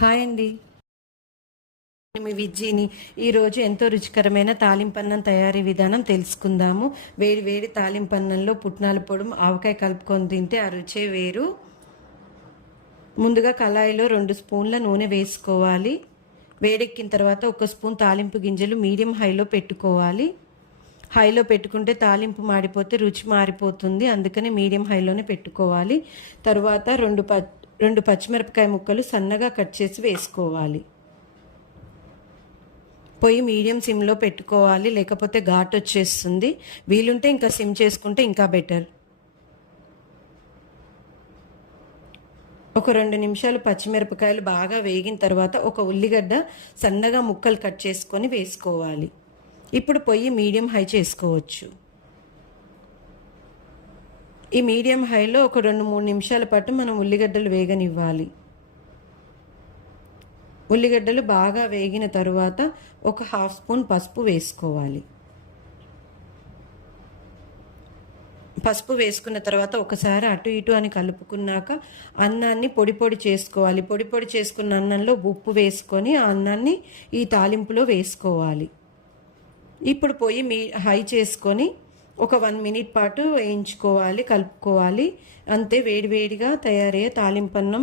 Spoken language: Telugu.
హాయ్ అండి, మీ విజ్జిని. ఈరోజు ఎంతో రుచికరమైన తాలింపన్నం తయారీ విధానం తెలుసుకుందాము. వేడి వేడి తాలింపన్నంలో పుట్నాల పొడి ఆవకాయ కలుపుకొని తింటే ఆ రుచే వేరు. ముందుగా కళాయిలో 2 స్పూన్ల నూనె వేసుకోవాలి. వేడెక్కిన తర్వాత 1 స్పూన్ తాలింపు గింజలు మీడియం హైలో పెట్టుకోవాలి. హైలో పెట్టుకుంటే తాలింపు మాడిపోతే రుచి మారిపోతుంది, అందుకని మీడియం హైలోనే పెట్టుకోవాలి. తర్వాత రెండు పచ్చిమిరపకాయ ముక్కలు సన్నగా కట్ చేసి వేసుకోవాలి. పొయ్యి మీడియం సిమ్లో పెట్టుకోవాలి, లేకపోతే ఘాట్ వచ్చేస్తుంది. వీలుంటే ఇంకా సిమ్ చేసుకుంటే ఇంకా బెటర్. ఒక 2 నిమిషాలు పచ్చిమిరపకాయలు బాగా వేగిన తర్వాత ఒక ఉల్లిగడ్డ సన్నగా ముక్కలు కట్ చేసుకొని వేసుకోవాలి. ఇప్పుడు పొయ్యి మీడియం హై చేసుకోవచ్చు. ఈ మీడియం హైలో ఒక 2-3 నిమిషాల పాటు మనం ఉల్లిగడ్డలు వేగనివ్వాలి. ఉల్లిగడ్డలు బాగా వేగిన తరువాత ఒక 1/2 స్పూన్ పసుపు వేసుకోవాలి. పసుపు వేసుకున్న తర్వాత ఒకసారి అటు ఇటు అని కలుపుకున్నాక అన్నాన్ని పొడి పొడి చేసుకోవాలి. పొడి పొడి చేసుకున్న అన్నంలో ఉప్పు వేసుకొని ఆ అన్నాన్ని ఈ తాలింపులో వేసుకోవాలి. ఇప్పుడు పొయ్యి హై చేసుకొని ఒక 1 మినిట్ పాటు వేయించుకోవాలి, కలుపుకోవాలి. అంతే, వేడివేడిగా తయారయ్యే తాలింపన్నం